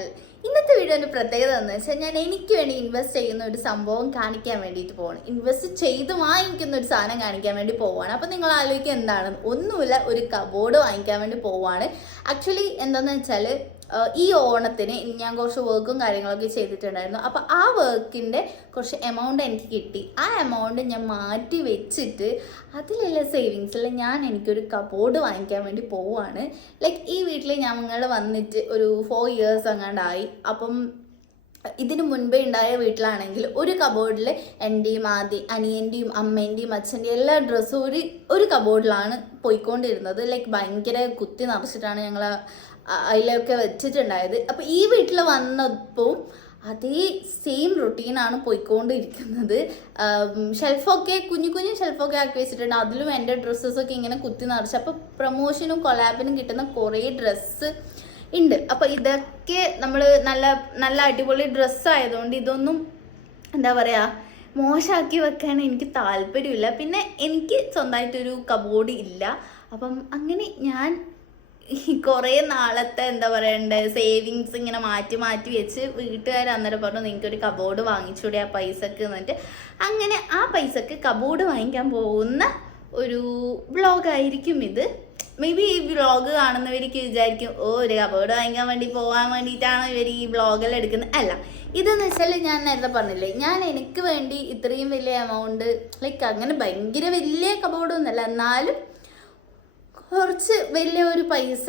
Channel ഇന്നത്തെ വീഡിയോന്റെ പ്രത്യേകത എന്ന് വെച്ചാൽ ഞാൻ എനിക്ക് വേണ്ടി ഇൻവെസ്റ്റ് ചെയ്യുന്ന ഒരു സംഭവം കാണിക്കാൻ വേണ്ടിയിട്ട് പോകണം ഇൻവെസ്റ്റ് ചെയ്ത് വാങ്ങിക്കുന്ന ഒരു സാധനം കാണിക്കാൻ വേണ്ടി പോവാണ്. അപ്പോൾ നിങ്ങൾ ആലോചിക്കുക എന്താണ്? ഒന്നുമില്ല ഒരു കബോർഡ് വാങ്ങിക്കാൻ വേണ്ടി പോവാണ്. ആക്ച്വലി എന്താണെന്ന് വെച്ചാൽ ഈ ഓണത്തിന് ഞാൻ കുറച്ച് വർക്കും കാര്യങ്ങളൊക്കെ ചെയ്തിട്ടുണ്ടായിരുന്നു. അപ്പോൾ ആ വർക്കിന്റെ കുറച്ച് എമൗണ്ട് എനിക്ക് കിട്ടി. ആ എമൗണ്ട് ഞാൻ മാറ്റി വെച്ചിട്ട് അതിലുള്ള സേവിങ്സിൽ ഞാൻ എനിക്കൊരു കബോർഡ് വാങ്ങിക്കാൻ വേണ്ടി പോവുകയാണ് ലൈക്ക് ഈ വീട്ടിൽ ഞങ്ങൾ വന്നിട്ട് ഒരു ഫോർ ഇയേഴ്സ് അങ്ങാണ്ടായി. അപ്പം ഇതിനു മുൻപേ ഉണ്ടായ വീട്ടിലാണെങ്കിൽ ഒരു കബോർഡിൽ എന്റെയും ആദ്യ അനിയന്റെയും അമ്മേന്റെയും അച്ഛന്റെയും എല്ലാ ഡ്രസ്സും ഒരു ഒരു കബോർഡിലാണ് പോയിക്കൊണ്ടിരുന്നത്. ലൈക്ക് ഭയങ്കര കുത്തി നിറച്ചിട്ടാണ് ഞങ്ങൾ അതിലൊക്കെ വെച്ചിട്ടുണ്ടായത്. അപ്പോൾ ഈ വീട്ടിൽ വന്നപ്പോൾ അതേ സെയിം റുട്ടീനാണ് പോയിക്കൊണ്ടിരിക്കുന്നത്. ഷെൽഫൊക്കെ കുഞ്ഞു കുഞ്ഞു ഷെൽഫൊക്കെ ആക്കി വെച്ചിട്ടുണ്ട്. അതിലും എന്റെ ഡ്രസ്സസൊക്കെ ഇങ്ങനെ കുത്തി നിറച്ച്. അപ്പോൾ പ്രൊമോഷനും കൊലാബിനും കിട്ടുന്ന കുറേ ഡ്രസ്സ് ഉണ്ട്. അപ്പോൾ ഇതൊക്കെ നമ്മൾ നല്ല നല്ല അടിപൊളി ഡ്രസ്സ് ആയതുകൊണ്ട് ഇതൊന്നും എന്താ പറയുക മോശമാക്കി വെക്കാൻ എനിക്ക് താല്പര്യമില്ല. പിന്നെ എനിക്ക് സ്വന്തമായിട്ടൊരു കബോർഡ് ഇല്ല. അപ്പം അങ്ങനെ ഞാൻ കുറേ നാളത്തെ എന്താ പറയണ്ടേ സേവിങ്സ് ഇങ്ങനെ മാറ്റി മാറ്റി വെച്ച് വീട്ടുകാർ അന്നേരം പറഞ്ഞു നിങ്ങൾക്ക് ഒരു കബോർഡ് വാങ്ങിച്ചൂടെ ആ പൈസക്ക് എന്നിട്ട് അങ്ങനെ ആ പൈസക്ക് കബോർഡ് വാങ്ങിക്കാൻ പോകുന്ന ഒരു വ്ളോഗായിരിക്കും ഇത്. മേ ബി ഈ വ്ളോഗ് കാണുന്നവർക്ക് വിചാരിക്കും ഓ ഒരു കബോർഡ് വാങ്ങിക്കാൻ വേണ്ടി പോകാൻ വേണ്ടിയിട്ടാണ് ഇവർ ഈ വ്ളോഗെല്ലാം എടുക്കുന്നത്? അല്ല ഇതെന്ന് വെച്ചാൽ ഞാൻ നേരത്തെ പറഞ്ഞില്ലേ ഞാൻ എനിക്ക് വേണ്ടി ഇത്രയും വലിയ എമൗണ്ട് ലൈക്ക് അങ്ങനെ ഭയങ്കര വലിയ കബോർഡൊന്നുമല്ല എന്നാലും കുറച്ച് വലിയ ഒരു പൈസ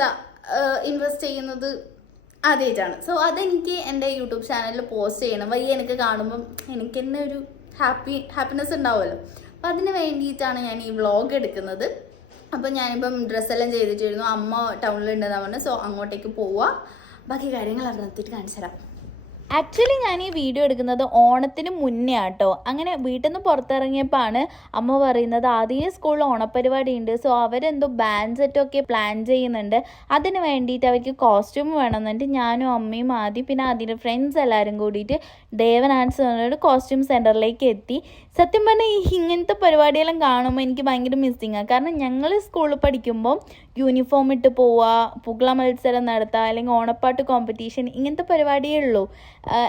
ഇൻവെസ്റ്റ് ചെയ്യുന്നത് ആദ്യമായിട്ടാണ് സോ അതെനിക്ക് എന്റെ യൂട്യൂബ് ചാനലിൽ പോസ്റ്റ് ചെയ്യണം. വയ്യ എനിക്ക് കാണുമ്പം എനിക്ക് തന്നെ ഒരു ഹാപ്പി ഹാപ്പിനെസ് ഉണ്ടാവുമല്ലോ. അപ്പം അതിന് വേണ്ടിയിട്ടാണ് ഞാൻ ഈ വ്ളോഗ് എടുക്കുന്നത്. അപ്പം ഞാനിപ്പം ഡ്രസ്സെല്ലാം ചെയ്തിട്ടിരുന്നു. അമ്മ ടൗണിലുണ്ടെന്നാണ് പറഞ്ഞു സോ അങ്ങോട്ടേക്ക് പോവുക ബാക്കി കാര്യങ്ങൾ അറിഞ്ഞിട്ട് കാണിച്ചു തരാം ആക്ച്വലി ഞാൻ ഈ വീഡിയോ എടുക്കുന്നത് ഓണത്തിന് മുന്നേ ആട്ടോ. അങ്ങനെ വീട്ടിൽ നിന്ന് പുറത്തിറങ്ങിയപ്പോഴാണ് അമ്മ പറയുന്നത് ആദ്യം സ്കൂളിൽ ഓണപ്പരിപാടി ഉണ്ട് സോ അവരെന്തോ ബാൻഡ് സെറ്റൊക്കെ പ്ലാൻ ചെയ്യുന്നുണ്ട്. അതിന് വേണ്ടിയിട്ട് അവർക്ക് കോസ്റ്റ്യൂം വേണമെന്നുണ്ട്. ഞാനും അമ്മയും ആദ്യം പിന്നെ അതിന്റെ ഫ്രണ്ട്സ് എല്ലാവരും കൂടിയിട്ട് ദേവൻ ആൻസ് പറഞ്ഞൊരു കോസ്റ്റ്യൂം സെന്ററിലേക്ക് എത്തി. സത്യം പറഞ്ഞാൽ ഈ ഇങ്ങനത്തെ പരിപാടിയെല്ലാം കാണുമ്പോൾ എനിക്ക് ഭയങ്കര മിസ്സിങ്ങാണ് കാരണം ഞങ്ങൾ സ്കൂളിൽ പഠിക്കുമ്പോൾ യൂണിഫോം ഇട്ട് പോവുക പുകള മത്സരം നടത്തുക അല്ലെങ്കിൽ ഓണപ്പാട്ട് കോമ്പറ്റീഷൻ ഇങ്ങനത്തെ പരിപാടിയേ ഉള്ളൂ.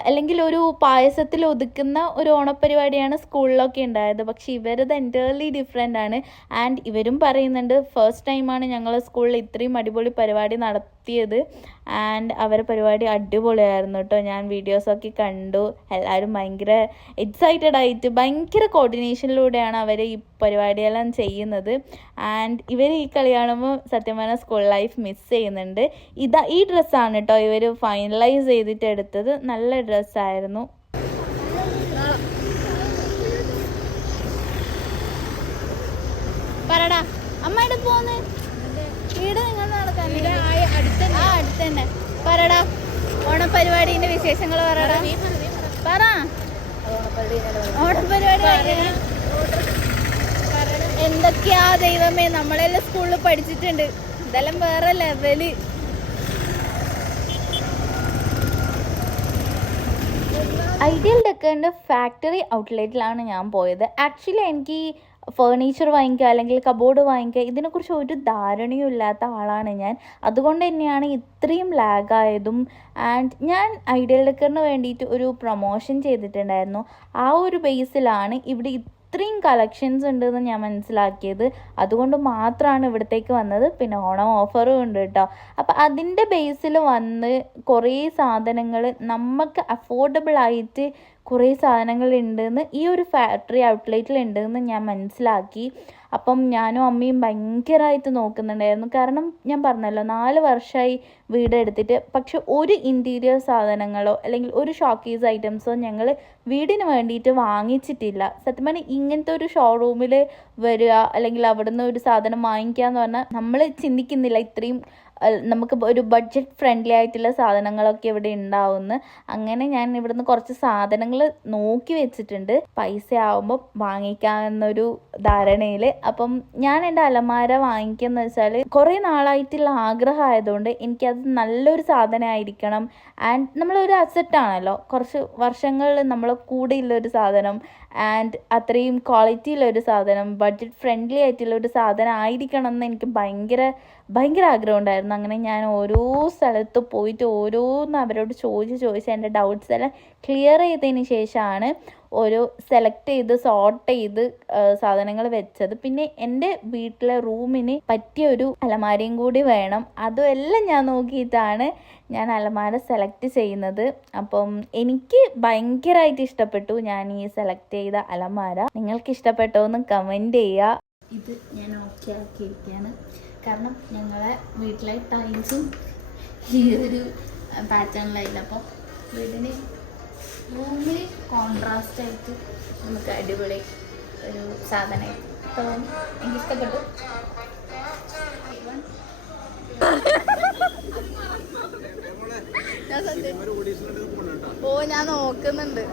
അല്ലെങ്കിൽ ഒരു പായസത്തിൽ ഒതുക്കുന്ന ഒരു ഓണപ്പരിപാടിയാണ് സ്കൂളിലൊക്കെ ഉണ്ടായത്. പക്ഷേ ഇവരത് എന്റയർലി ഡിഫറെന്റ് ആണ്. ആൻഡ് ഇവരും പറയുന്നുണ്ട് ഫസ്റ്റ് ടൈമാണ് ഞങ്ങൾ സ്കൂളിൽ ഇത്രയും അടിപൊളി പരിപാടി നടത്തിയത് ആൻഡ് അവരെ പരിപാടി അടിപൊളിയായിരുന്നു കേട്ടോ ഞാൻ വീഡിയോസൊക്കെ കണ്ടു. എല്ലാവരും ഭയങ്കര എക്സൈറ്റഡ് ആയിട്ട് ഭയങ്കര കോർഡിനേഷനിലൂടെയാണ് അവർ ഈ പരിപാടിയെല്ലാം ചെയ്യുന്നത്. ആൻഡ് ഇവർ ഈ കളി കാണുമ്പോൾ സത്യം പറഞ്ഞാൽ സ്കൂൾ ലൈഫ് മിസ് ചെയ്യുന്നുണ്ട്. ഇതാ ഈ ഡ്രസ്സാണ് കേട്ടോ ഇവർ ഫൈനലൈസ് ചെയ്തിട്ട് എടുത്തത്. നല്ല ഡ്രസ്സായിരുന്നു പറടാ അമ്മയുടെ പോന്ന്? വീട് നിങ്ങൾ നടക്കാൻ തന്നെ. പറടാ ഓണപരിപാടിന്റെ വിശേഷങ്ങൾ പറടാ. പറ ഓണപരിപാടി? എന്തൊക്കെയാ ദൈവമേ നമ്മളെല്ലാം സ്കൂളിൽ പഠിച്ചിട്ടുണ്ട്. ഇതെല്ലാം വേറെ ലെവൽ. ഐഡിയൽ ഡെക്കറിന്റെ ഫാക്ടറി ഔട്ട്ലെറ്റിലാണ് ഞാൻ പോയത്. ആക്ച്വലി എനിക്ക് ഫേർണിച്ചർ വാങ്ങിക്കുക അല്ലെങ്കിൽ കബോർഡ് വാങ്ങിക്കുക ഇതിനെക്കുറിച്ച് ഒരു ധാരണയും ഇല്ലാത്ത ആളാണ് ഞാൻ. അതുകൊണ്ട് തന്നെയാണ് ഇത്രയും ലാഗായതും ആൻഡ് ഞാൻ ഐഡിയൽ ഡെക്കറിന് വേണ്ടിയിട്ട് ഒരു പ്രൊമോഷൻ ചെയ്തിട്ടുണ്ടായിരുന്നു. ആ ഒരു ബേസിലാണ് ഇവിടെ ഇത്രയും കളക്ഷൻസ് ഉണ്ടെന്ന് ഞാൻ മനസ്സിലാക്കിയത്. അതുകൊണ്ട് മാത്രമാണ് ഇവിടത്തേക്ക് വന്നത്. പിന്നെ ഓണം ഓഫറും ഉണ്ട് കേട്ടോ അപ്പം അതിന്റെ ബേസിൽ വന്ന് കുറേ സാധനങ്ങൾ നമുക്ക് അഫോർഡബിൾ ആയിട്ട് കുറേ സാധനങ്ങൾ ഉണ്ടെന്ന് ഈ ഒരു ഫാക്ടറി ഔട്ട്ലെറ്റിൽ ഉണ്ടെന്ന് ഞാൻ മനസ്സിലാക്കി. അപ്പം ഞാനും അമ്മയും ഭയങ്കരമായിട്ട് നോക്കുന്നുണ്ടായിരുന്നു. കാരണം ഞാൻ പറഞ്ഞല്ലോ നാല് വർഷമായി വീട് എടുത്തിട്ട് പക്ഷെ ഒരു ഇന്റീരിയർ സാധനങ്ങളോ അല്ലെങ്കിൽ ഒരു ഷോക്കേസ് ഐറ്റംസോ ഞങ്ങൾ വീടിന് വേണ്ടിയിട്ട് വാങ്ങിച്ചിട്ടില്ല. സത്യം പറഞ്ഞാൽ ഇങ്ങനത്തെ ഒരു ഷോറൂമിൽ വരിക അല്ലെങ്കിൽ അവിടുന്ന് ഒരു സാധനം വാങ്ങിക്കുക എന്ന് പറഞ്ഞാൽ നമ്മൾ ചിന്തിക്കുന്നില്ല ഇത്രയും നമുക്ക് ഒരു ബഡ്ജറ്റ് ഫ്രണ്ട്ലി ആയിട്ടുള്ള സാധനങ്ങളൊക്കെ ഇവിടെ ഉണ്ടാവുമെന്ന് അങ്ങനെ ഞാൻ ഇവിടുന്ന് കുറച്ച് സാധനങ്ങൾ നോക്കി വെച്ചിട്ടുണ്ട്. പൈസ ആവുമ്പോൾ വാങ്ങിക്കാമെന്നൊരു ധാരണയിൽ അപ്പം ഞാൻ എന്റെ അലമാര വാങ്ങിക്കുന്ന വെച്ചാൽ കുറേ നാളായിട്ടുള്ള ആഗ്രഹമായതുകൊണ്ട് എനിക്കത് നല്ലൊരു സാധനമായിരിക്കണം. ആൻഡ് നമ്മളൊരു അസറ്റാണല്ലോ കുറച്ച് വർഷങ്ങളിൽ നമ്മൾ കൂടെയുള്ള ഒരു സാധനം ആൻഡ് അത്രയും ക്വാളിറ്റിയിലൊരു സാധനം ബഡ്ജറ്റ് ഫ്രണ്ട്ലി ആയിട്ടുള്ള ഒരു സാധനം ആയിരിക്കണം എന്ന് എനിക്ക് ഭയങ്കര ഭയങ്കര ആഗ്രഹം ഉണ്ടായിരുന്നു അങ്ങനെ ഞാൻ ഓരോ സ്ഥലത്ത് പോയിട്ട് ഓരോന്ന് അവരോട് ചോദിച്ച് ചോദിച്ച് എന്റെ ഡൗട്ട്സ് എല്ലാം ക്ലിയർ ചെയ്തതിന് ശേഷമാണ് ഓരോ സെലക്ട് ചെയ്ത് സോർട്ട് ചെയ്ത് സാധനങ്ങൾ വെച്ചത്. പിന്നെ എന്റെ വീട്ടിലെ റൂമിന് പറ്റിയ ഒരു അലമാരയും കൂടി വേണം. അതും എല്ലാം ഞാൻ നോക്കിയിട്ടാണ് ഞാൻ അലമാര സെലക്ട് ചെയ്യുന്നത്. അപ്പം എനിക്ക് ഭയങ്കരമായിട്ട് ഇഷ്ടപ്പെട്ടു ഞാൻ ഈ സെലക്ട് ചെയ്ത അലമാര. നിങ്ങൾക്ക് ഇഷ്ടപ്പെട്ടോ എന്ന് കമന്റ് ചെയ്യുക. ഇത് ഞാൻ ഓക്കെ ആക്കിയിരിക്കുകയാണ്. കാരണം ഞങ്ങളെ വീട്ടിലെ ടൈൽസും ഈ ഒരു പാറ്റേണിലായില്ല അപ്പോൾ വീടിന് റൂമിൽ കോൺട്രാസ്റ്റ് ആയിട്ട് നമുക്ക് അടിപൊളി ഒരു സാധനം. തോന്നി എനിക്ക് ഇഷ്ടപ്പെട്ടു ഓ ഞാൻ നോക്കുന്നുണ്ട്.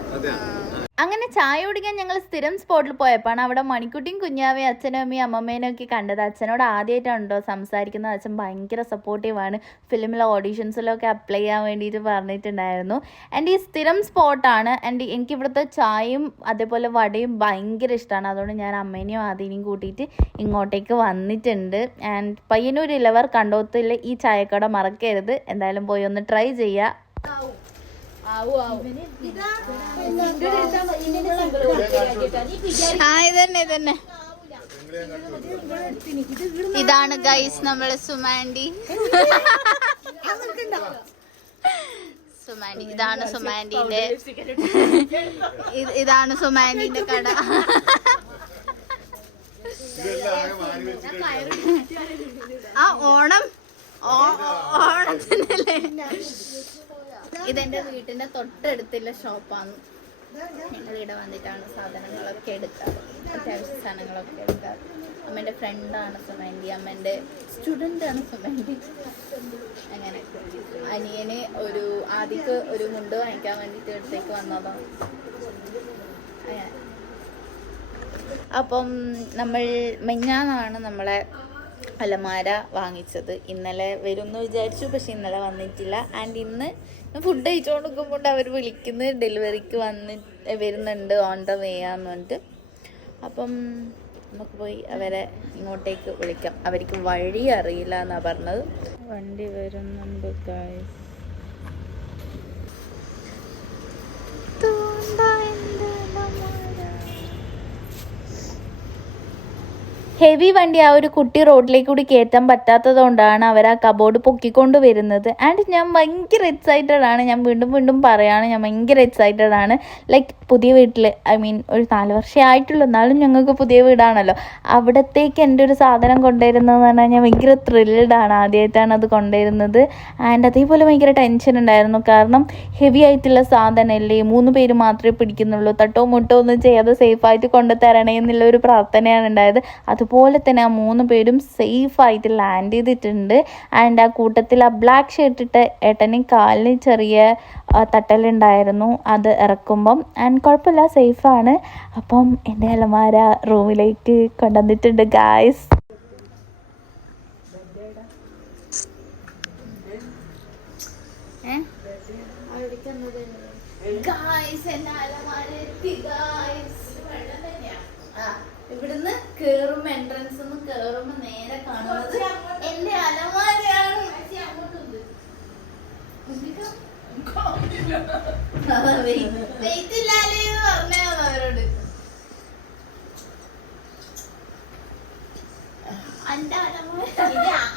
അങ്ങനെ ചായ കുടിക്കാൻ ഞങ്ങൾ സ്ഥിരം സ്പോട്ടിൽ പോയപ്പോഴാണ് അവിടെ മണിക്കുട്ടിയും കുഞ്ഞാവേ അച്ഛനും അമ്മയും അമ്മമ്മേനും ഒക്കെ കണ്ടത്. അച്ഛനോട് ആദ്യമായിട്ടുണ്ടോ സംസാരിക്കുന്നത്. അച്ഛൻ ഭയങ്കര സപ്പോർട്ടീവാണ് ഫിലിമിലെ ഓഡീഷൻസിലൊക്കെ അപ്ലൈ ചെയ്യാൻ വേണ്ടിയിട്ട് പറഞ്ഞിട്ടുണ്ടായിരുന്നു. ആൻഡ് ഈ സ്ഥിരം സ്പോട്ടാണ് ആൻഡ് എനിക്ക് ഇവിടുത്തെ ചായയും അതേപോലെ വടയും ഭയങ്കര ഇഷ്ടമാണ്. അതുകൊണ്ട് ഞാൻ അമ്മേനെയും ആദ്യനെയും കൂട്ടിയിട്ട് ഇങ്ങോട്ടേക്ക് വന്നിട്ടുണ്ട്. ആൻഡ് പയ്യന്നൂരിലവർ കണ്ടോത്തിൽ ഈ ചായക്കട മറക്കരുത്. എന്തായാലും പോയി ഒന്ന് ട്രൈ ചെയ്യുക ആ ഇതന്നെ ഇതന്നെ. ഇതാണ് ഗൈസ് നമ്മളെ സുമാൻഡി. സുമാൻഡി ഇതാണ് സുമാൻഡിന്റെ ഇത് ഇതാണ് സുമാൻഡിന്റെ കട. ആ ഓണം. ഓ- ഓണത്തിനല്ലേ? ഇതെന്റെ വീട്ടിന്റെ തൊട്ടടുത്തുള്ള ഷോപ്പാണ്. ഞങ്ങൾ ഇവിടെ വന്നിട്ടാണ് സാധനങ്ങളൊക്കെ എടുക്കാറ്. അത്യാവശ്യ സാധനങ്ങളൊക്കെ എടുക്കാറ്. അമ്മേന്റെ ഫ്രണ്ടാണ് സുമേന്റി അമ്മേന്റെ സ്റ്റുഡന്റ് ആണ് സുമേന്റി അങ്ങനെ അനിയന് ഒരു ആദ്യക്ക് ഒരു മുണ്ട് വാങ്ങിക്കാൻ വേണ്ടിയിട്ട് അടുത്തേക്ക് വന്നതാണ് അപ്പം നമ്മൾ മെഞ്ഞാന്നാണ് നമ്മളെ അലമാര വാങ്ങിച്ചത്. ഇന്നലെ വരും എന്ന് വിചാരിച്ചു പക്ഷെ ഇന്നലെ വന്നിട്ടില്ല. ആൻഡ് ഇന്ന് ഫുഡ് കഴിച്ചുകൊണ്ട് നിൽക്കുമ്പോൾ അവർ വിളിക്കുന്നത് ഡെലിവറിക്ക് വന്ന് വരുന്നുണ്ട് ഓൺ ദ വേ ആന്ന് പറഞ്ഞിട്ട്. അപ്പം നമുക്ക് പോയി അവരെ ഇങ്ങോട്ടേക്ക് വിളിക്കാം. അവർക്ക് വഴി അറിയില്ല എന്നാണ് പറഞ്ഞത്. വണ്ടി വരുന്നുണ്ട് ഗായ്സ് ഹെവി വണ്ടി ആ ഒരു കുട്ടി റോഡിലേക്ക് കൂടി കയറ്റാൻ പറ്റാത്തത് കൊണ്ടാണ് അവർ ആ കബോർഡ് പൊക്കിക്കൊണ്ട് വരുന്നത്. ആൻഡ് ഞാൻ ഭയങ്കര എക്സൈറ്റഡ് ആണ്. ഞാൻ വീണ്ടും വീണ്ടും പറയാണ് ഞാൻ ഭയങ്കര എക്സൈറ്റഡ് ആണ്. ലൈക്ക് പുതിയ വീട്ടിൽ ഐ മീൻ ഒരു നാല് വർഷമേ ആയിട്ടുള്ളൂ. എന്നാലും ഞങ്ങൾക്ക് പുതിയ വീടാണല്ലോ. അവിടത്തേക്ക് എന്റെ ഒരു സാധനം കൊണ്ടുവരുന്നതെന്ന് പറഞ്ഞാൽ ഞാൻ ഭയങ്കര ത്രില്ഡ് ആണ് ആദ്യമായിട്ടാണ് അത് കൊണ്ടുവരുന്നത്. ആൻഡ് അതേപോലെ ഭയങ്കര ടെൻഷൻ ഉണ്ടായിരുന്നു. കാരണം ഹെവി ആയിട്ടുള്ള സാധനമല്ലേ? മൂന്ന് പേര് മാത്രമേ പിടിക്കുന്നുള്ളൂ. തട്ടോ മുട്ടോ ഒന്നും ചെയ്യാതെ സേഫായിട്ട് കൊണ്ടുതരണേ എന്നുള്ള ഒരു പ്രാർത്ഥനയാണ് ഉണ്ടായത്. അതുപോലെ തന്നെ ആ മൂന്ന് പേരും സേഫായിട്ട് ലാൻഡ് ചെയ്തിട്ടുണ്ട്. ആൻഡ് ആ കൂട്ടത്തിൽ ആ ബ്ലാക്ക് ഷർട്ട് ഇട്ട ഏട്ടന് കാലിന് ചെറിയ തട്ടലുണ്ടായിരുന്നു. അത് ഇറക്കുമ്പം. ആൻഡ് കുഴപ്പമില്ല സേഫാണ് അപ്പം എന്റെ അലമാര റൂമിലേക്ക് കൊണ്ടുവന്നിട്ടുണ്ട് ഗായ്സ് ഗായ്സ് എന്റെ അലമാര എത്തി ഗായ്സ് ഇവിടുന്ന് കേറുമ്പോ എൻട്രൻസ് ഒന്ന് കേറുമ്പോ നേരെ കാണുന്നത് എന്റെ അലമാരയാണ്. അവരോട്. അന്റെ അലമാര.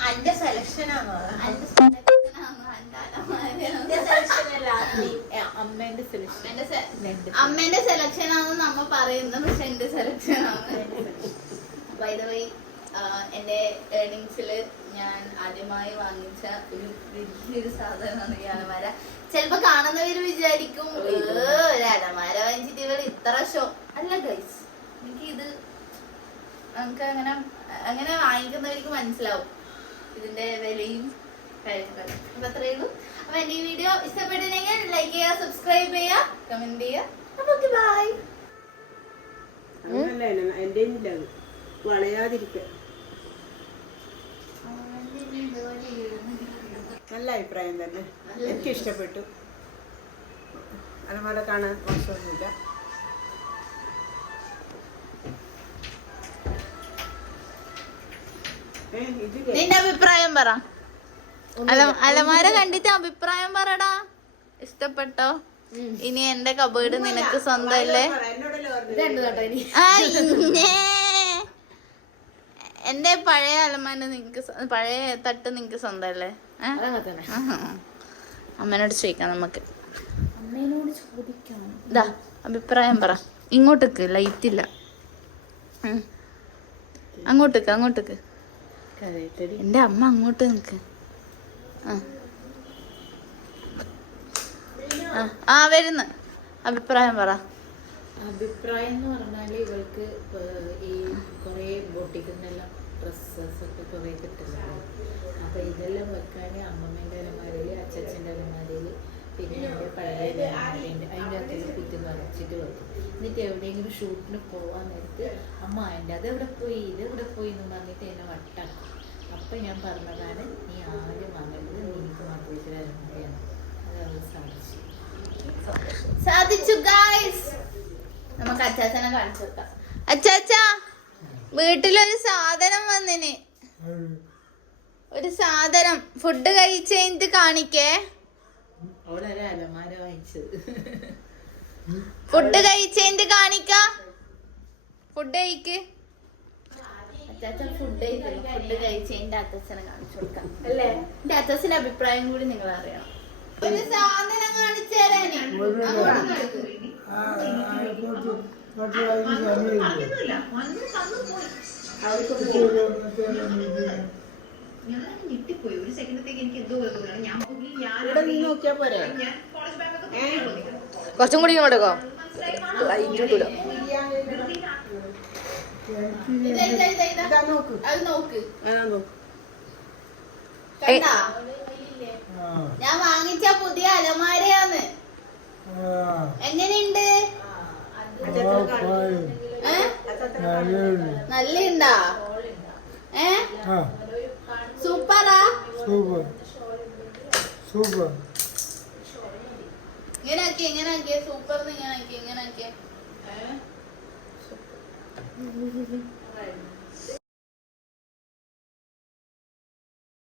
അന്റെ സെലക്ഷനാണോ അന്റെ selection ആണോ? അന്റെ അലമാരയാണോ? അമ്മേന്റെ സെലക്ഷൻ അമ്മേന്റെ സെലക്ഷൻ ആണെന്ന് നമ്മൾ പറയുന്നത് പക്ഷെ എന്റെ സെലക്ഷൻ ആണ്. എന്റെ ഏർണിങ്സിൽ ഞാൻ ആദ്യമായി വാങ്ങിച്ച ഒരു വലിയൊരു സാധനമാണ് ഈ അലമാര. ചിലപ്പോ കാണുന്നവര് വിചാരിക്കും "ഏ, ഒരു അലമാര വാങ്ങിച്ചിട്ട് ഇവർ ഇത്ര ഷോ അല്ല ഗൈസ് എനിക്ക് ഇത് നമുക്ക് അങ്ങനെ അങ്ങനെ വാങ്ങിക്കുന്നവർക്ക് മനസ്സിലാവും. ഇതിന്റെ വിലയും കഴിക്കുന്നത് അപ്പൊ അത്രയേ ഉള്ളൂ. എന്റെ ഈ വീഡിയോ ഇഷ്ടപ്പെട്ടില്ലെങ്കിൽ ലൈക്ക് ചെയ്യുക സബ്സ്ക്രൈബ് ചെയ്യുക കമന്റ് ചെയ്യുക. അപ്പൊ ഓക്കെ ബൈ എന്റെ വളയാതിരിക്കുക നല്ല അഭിപ്രായം തന്നെ. എനിക്ക് ഇഷ്ടപ്പെട്ടു. അലമാര കാണാൻ മോശമൊന്നുമില്ല നിന്റെ അഭിപ്രായം പറ. അലമാര കണ്ടിട്ട് അഭിപ്രായം പറടാ. ഇഷ്ടപ്പെട്ടോ? ഇനി എന്റെ കബേർഡ് നിനക്ക് സ്വന്തമല്ലേ ആ, എന്റെ പഴയ അലമാര നിനക്ക് പഴയ തട്ട് നിനക്ക് സ്വന്തമല്ലേ ഏ? അമ്മേനോട് ചോദിക്കാം നമുക്ക്. ഇതാ അഭിപ്രായം പറ. ഇങ്ങോട്ടേക്ക് ലൈറ്റ് ഇല്ല. അങ്ങോട്ടേക്ക് അങ്ങോട്ടേക്ക്. എന്റെ അമ്മ അങ്ങോട്ട് നിക്ക്. ആ. ആ അഭിപ്രായം പറ. അഭിപ്രായം എന്ന് പറഞ്ഞാൽ ഇവൾക്ക് ഈ കുറെ ബൊട്ടിക്കുന്നെല്ലാം ഒക്കെ കുറെ കിട്ടുന്നുണ്ട്. അപ്പൊ ഇതെല്ലാം വെക്കാൻ അമ്മമ്മേന്റെ അലമാരയിൽ അച്ചച്ചന്റെ അലമാരയിൽ പിന്നെ എന്റെ പഴയ അലമാരയുണ്ട് അതിന്റെ അകത്തേക്ക് കുത്തി നിറച്ചിട്ട് വെക്കും. എന്നിട്ട് എവിടെയെങ്കിലും ഷൂട്ടിന് പോവാൻ നേരത്ത് അമ്മ എന്റെ എവിടെ പോയി? ഇത് എവിടെ പോയി? എന്ന് പറഞ്ഞിട്ട് എന്നെ വട്ടാക്കും. അപ്പൊ ഞാൻ പറഞ്ഞതാണ് നീ ആദ്യം വന്നിട്ട് നിനക്ക് അത് അവൾ സാധിച്ചു. സാധിച്ചു ഗായ്സ് നമുക്ക് അച്ചാച്ചനെ കാണിച്ചു കൊടുക്കാം. അച്ചാച്ച വീട്ടിലൊരു സാധനം വന്നിന്. ഒരു സാധനം. ഫുഡ് കഴിച്ച് കഴിഞ്ഞിട്ട് കാണിക്കേ. ഫുഡ് കഴിച്ച് കഴിഞ്ഞിട്ട് കാണിക്ക. ഫുഡ് കഴിക്ക്. അച്ചാച്ചൻ ഫുഡ് ഫുഡ് കഴിച്ച് എന്റെ അച്ഛനെ കാണിച്ചു കൊടുക്കാം. അല്ലേ? എന്റെ അച്ഛന്റെ അഭിപ്രായം കൂടി നിങ്ങൾ അറിയണം. ഒരു സാധനം കാണിച്ചു തരാനേ നോക്കിയാ പോരെ? കുറച്ചും കൂടി ഇങ്ങോട്ടോ ലൈറ്റ് കിട്ടൂല ഇതാ, ഇതാ, ഇതാ, ഇതാ. ഇതാ നോക്ക് അത് നോക്ക് അതാ നോക്ക് കണ്ടാ ഞാൻ വാങ്ങിച്ച പുതിയ അലമാരയാന്ന് എങ്ങനെയുണ്ട്. നല്ല ഉണ്ടാ ഏ? സൂപ്പറാ? സൂപ്പർ. സൂപ്പർ. ഇങ്ങനെ ആക്കിയ ഇങ്ങനെ ആക്കിയ സൂപ്പർ ഇങ്ങനെ ആക്കിയ Давай.